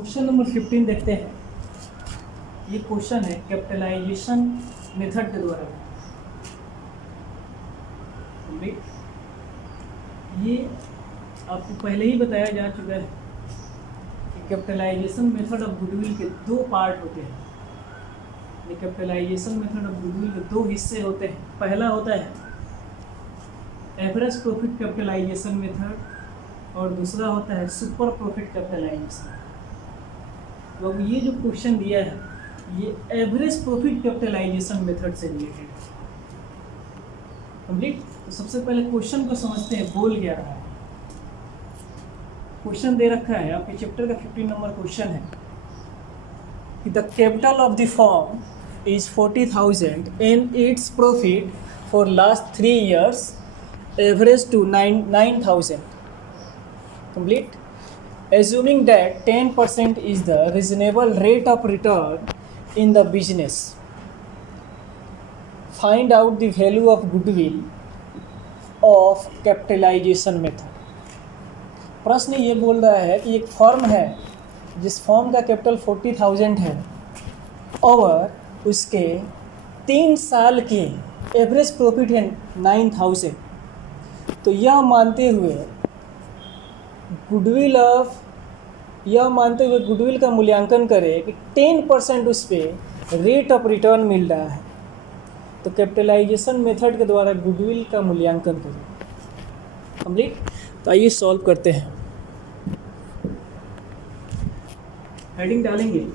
Question number 15 देखते हैं। ये क्वेश्चन है कैपिटलाइजेशन मेथड के द्वारा। ये आपको पहले ही बताया जा चुका है कि कैपिटलाइजेशन मेथड ऑफ गुडविल के दो पार्ट होते हैं। ये कैपिटलाइजेशन मेथड ऑफ गुडविल के दो हिस्से होते हैं। पहला होता है एवरेज प्रॉफिट कैपिटलाइजेशन मेथड और दूसरा होता है सुपर प्रॉफिट कैपिटलाइजेशन। तो अब ये जो क्वेश्चन दिया है ये एवरेज प्रॉफिट कैपिटलाइजेशन मेथड से रिलेटेड है। कंप्लीट। तो सबसे पहले क्वेश्चन को समझते हैं, बोल क्या रहा है। क्वेश्चन दे रखा है आपके चैप्टर का 15 नंबर क्वेश्चन है कि the capital of the firm is 40,000 and its profit for last 3 years average to 9,000. Complete. Assuming that 10% is the reasonable rate of return in the business, find out the value of goodwill of capitalization method. प्रश्न ये बोल रहा है कि एक firm है जिस firm का कैपिटल 40,000 है और उसके 3 साल के एवरेज प्रॉफिट है 9,000. तो यह मानते हुए गुडविल का मूल्यांकन करें कि 10% उस पर रेट ऑफ रिटर्न मिल रहा है, तो कैपिटलाइजेशन मेथड के द्वारा गुडविल का मूल्यांकन करें. कंप्लीट. तो आइए सॉल्व करते हैं. हेडिंग डालेंगे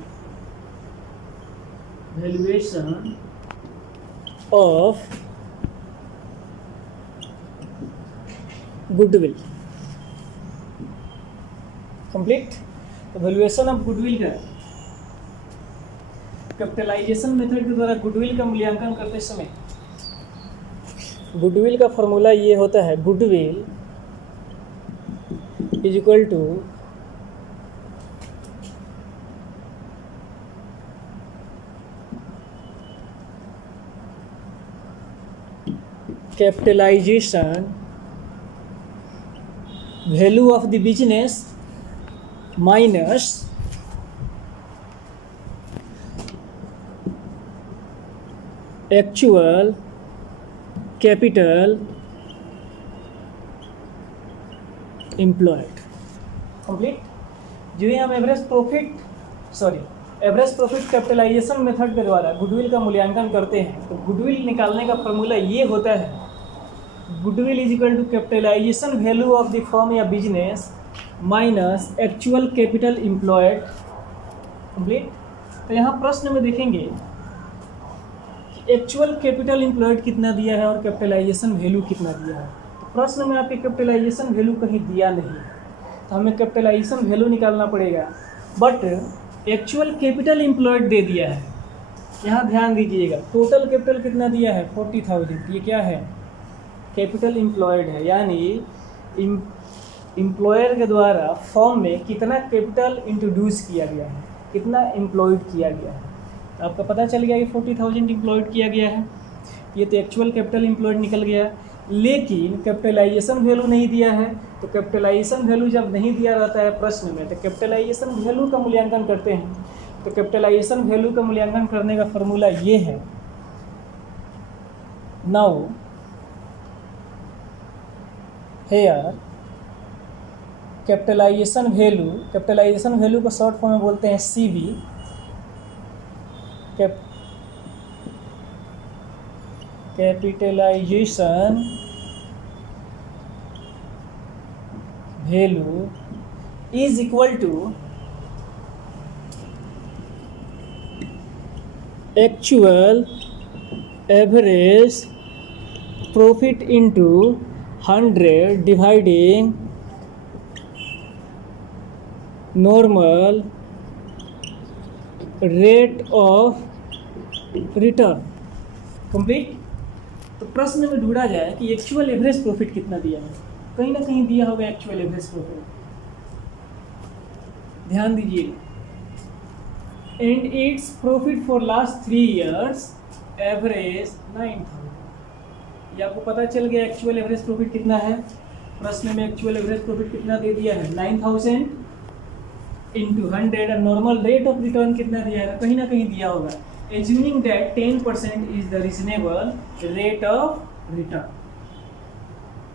वैल्यूएशन ऑफ गुडविल. कंप्लीट. तो वैल्यूएशन ऑफ गुडविल का कैपिटलाइजेशन मेथड के द्वारा गुडविल का मूल्यांकन करते समय गुडविल का फॉर्मूला ये होता है, goodwill is equal to capitalisation value of the business minus actual capital employed. Complete. जो हम एवरेज प्रॉफिट कैपिटलाइजेशन मेथड के द्वारा गुडविल का मूल्यांकन करते हैं, तो गुडविल निकालने का फॉर्मूला ये होता है, goodwill is equal to capitalisation value of the firm या business minus actual capital employed. Complete. तो यहाँ प्रश्न में देखेंगे कि एक्चुअल कैपिटल एम्प्लॉयड कितना दिया है और कैपिटलाइजेशन वैल्यू कितना दिया है. तो प्रश्न में आपके कैपिटलाइजेशन वैल्यू कहीं दिया नहीं, तो हमें कैपिटलाइजेशन वैल्यू निकालना पड़ेगा. बट एक्चुअल कैपिटल एम्प्लॉयड दे दिया है. यहाँ ध्यान दीजिएगा, टोटल कैपिटल कितना दिया है 40,000. ये क्या है, कैपिटल एम्प्लॉयड है, यानी एम्प्लॉयर के द्वारा फर्म में कितना कैपिटल इंट्रोड्यूस किया गया है, कितना एम्प्लॉयड किया गया है. आपका पता चल गया कि 40,000 एम्प्लॉयड किया गया है. ये तो एक्चुअल कैपिटल एम्प्लॉयड निकल गया, लेकिन कैपिटलाइजेशन वैल्यू नहीं दिया है. तो कैपिटलाइजेशन वैल्यू जब नहीं दिया रहता है प्रश्न में, तो कैपिटलाइजेशन वैल्यू का मूल्यांकन करते हैं. तो कैपिटलाइजेशन वैल्यू का मूल्यांकन करने का फॉर्मूला ये है. नाउ हेयर कैपिटलाइजेशन वैल्यू को शॉर्ट फॉर्म में बोलते हैं CV. Capitalisation value is equal to actual average profit into 100 dividing normal rate of return. Complete. तो प्रश्न में ढूंढा जाए कि एक्चुअल एवरेज प्रॉफिट कितना दिया है. कहीं ना कहीं दिया होगा एक्चुअल एवरेज प्रॉफिट. ध्यान दीजिए. And its profit for last 3 years average 9,000. ये आपको पता चल गया एक्चुअल एवरेज प्रॉफिट कितना है. प्रश्न में एक्चुअल एवरेज प्रॉफिट कितना दे दिया है 9,000. इंटू 100 और नॉर्मल रेट ऑफ रिटर्न कितना दिया है, कहीं ना कहीं दिया होगा। Assuming that 10% is the reasonable rate of return,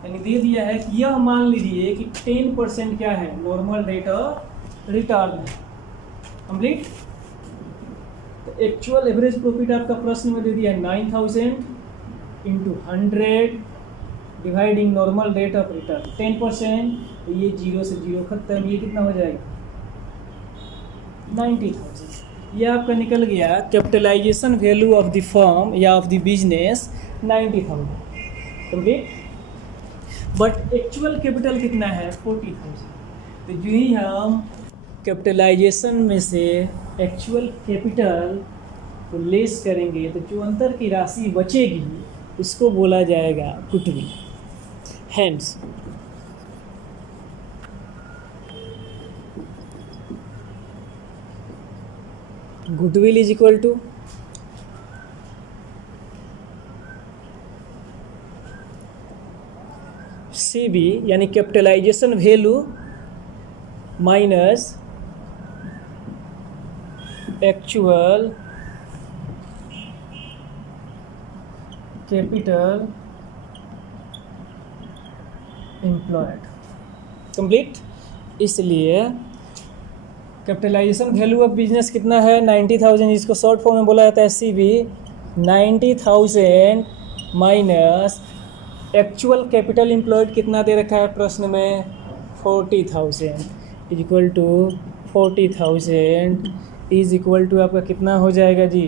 यानी दे दिया है कि यह मान लीजिए कि 10% क्या है, नॉर्मल रेट ऑफ रिटर्न है। कंप्लीट। तो एक्चुअल एवरेज प्रॉफिट आपका प्रश्न में दे दिया है 9000 into 100 dividing normal rate of return 10%, तो ये 0 से 0 खत्म, ये कितना हो जाएगा 90,000। ये आपका निकल गया capitalisation value of the firm या of the business 90,000। Complete. But actual capital कितना है 40,000। तो जो ही हम कैपिटलाइजेशन में से एक्चुअल कैपिटल को लेस करेंगे तो जो अंतर की राशि बचेगी उसको बोला जाएगा goodwill. Hence goodwill is equal to CB यानी capitalisation value minus actual capital employed. Complete. इसलिए कैपिटलाइजेशन वैल्यू ऑफ बिजनेस कितना है 90,000, जिसको शॉर्ट फॉर्म में बोला जाता है CB। 90,000 minus actual capital employed कितना दे रखा है प्रश्न में 40,000 is equal to 40,000 is equal to आपका कितना हो जाएगा जी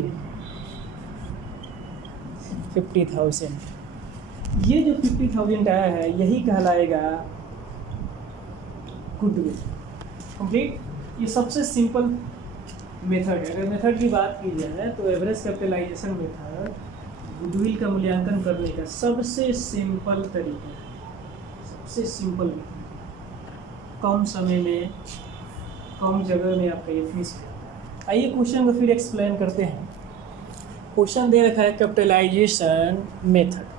50,000। ये जो 50,000 आया है यही कहलाएगा गुडविल। कंप्लीट। ये सबसे सिंपल मेथड है। अगर मेथड की बात की जाए तो एवरेज कैपिटलाइजेशन मेथड गुडविल का मूल्यांकन करने का सबसे सिंपल तरीका है, सबसे सिंपल मेथड, कम समय में कम जगह में आपका ये फिनिश है। आइए क्वेश्चन को फिर एक्सप्लेन करते हैं। क्वेश्चन दे रखा है कैपिटलाइजेशन मेथड।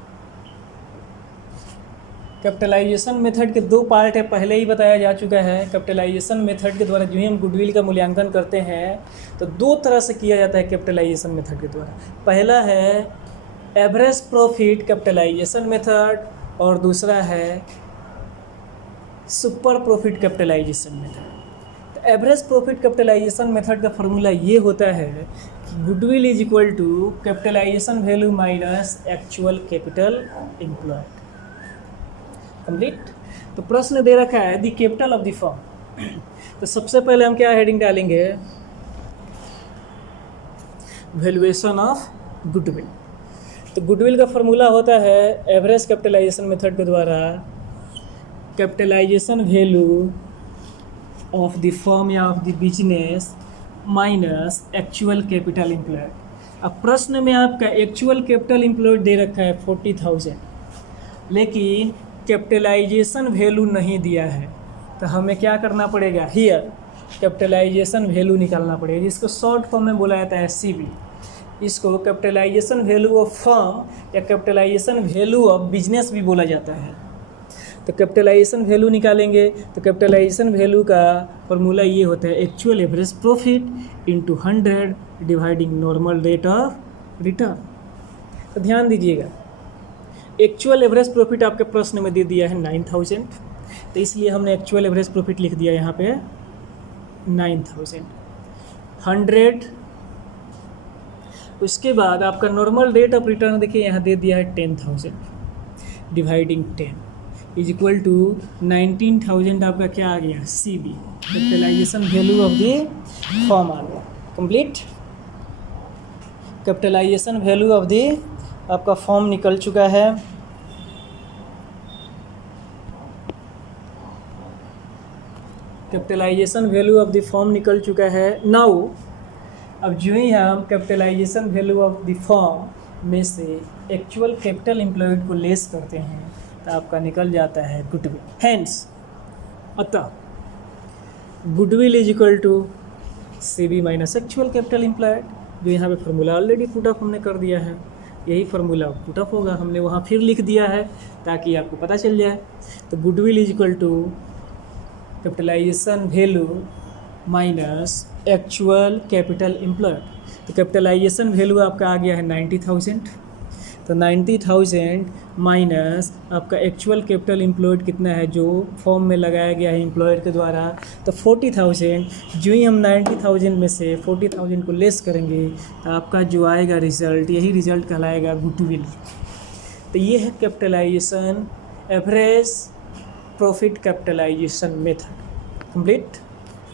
कैपिटलाइजेशन मेथड के दो पार्ट है, पहले ही बताया जा चुका है। कैपिटलाइजेशन मेथड के द्वारा जो ही हम गुडविल का मूल्यांकन करते हैं तो दो तरह से किया जाता है कैपिटलाइजेशन मेथड के द्वारा। पहला है एवरेज प्रॉफिट कैपिटलाइजेशन मेथड और दूसरा है सुपर प्रॉफिट कैपिटलाइजेशन मेथड। तो एवरेज प्रॉफिट कैपिटलाइजेशन मेथड का फॉर्मूला ये होता है कि goodwill is equal to capitalisation value minus actual capital employed. Complete. तो प्रश्न दे रखा है the capital of the firm. तो सबसे पहले हम क्या हेडिंग डालेंगे, वैल्यूएशन ऑफ गुडविल। तो गुडविल का फॉर्मूला होता है एवरेज कैपिटलाइजेशन मेथड के द्वारा capitalisation value of the firm या of the business minus actual capital employed. अब प्रश्न में आपका एक्चुअल कैपिटल एम्प्लॉयड दे रखा है 40,000, लेकिन कैपिटलाइजेशन वैल्यू नहीं दिया है। तो हमें क्या करना पड़ेगा, हियर कैपिटलाइजेशन वैल्यू निकालना पड़ेगा, जिसको शॉर्ट फॉर्म में बोला जाता है CB। इसको कैपिटलाइजेशन वैल्यू ऑफ फर्म या कैपिटलाइजेशन वैल्यू ऑफ बिजनेस भी बोला जाता है। तो कैपिटलाइजेशन वैल्यू निकालेंगे तो कैपिटलाइजेशन वैल्यू का फॉर्मूला ये होता है actual average profit into 100 dividing normal rate of return. तो ध्यान दीजिएगा, एक्चुअल एवरेज प्रॉफिट आपके प्रश्न में दे दिया है 9,000, तो इसलिए हमने एक्चुअल एवरेज प्रॉफिट लिख दिया यहाँ पे 9,000। 100 उसके बाद आपका नॉर्मल रेट ऑफ रिटर्न देखिए यहाँ दे दिया है 10,000 डिवाइडिंग 10 इज इक्वल टू 19,000 आपका क्या आ गया CB capitalisation value of the firm आ गया। Complete. Capitalisation value of the आपका फॉर्म निकल चुका है। Capitalisation value of the form निकल चुका है। नाउ अब जो ही हम capitalisation value of the firm में से एक्चुअल कैपिटल एम्प्लॉयड को लेस करते हैं तो आपका निकल जाता है गुडविल। हैंस अतः goodwill is equal to CB minus actual capital employed, जो यहाँ पे फार्मूला ऑलरेडी पुट अप हमने कर दिया है। यही फार्मूला पुट अप होगा, हमने वहाँ फिर लिख दिया है ताकि आपको पता चल जाए। तो goodwill is equal to capitalisation value minus actual capital employed. तो कैपिटलाइजेशन वैल्यू आपका आ गया है 90,000, तो 90,000 माइनस आपका एक्चुअल कैपिटल एम्प्लॉयड कितना है जो फॉर्म में लगाया गया है एम्प्लॉयर के द्वारा, तो 40,000। जो ही हम 90,000 में से 40,000 को लेस करेंगे तो आपका जो आएगा रिजल्ट, यही रिजल्ट कहलाएगा गुडविल। तो ये है capitalisation average profit capitalisation method complete.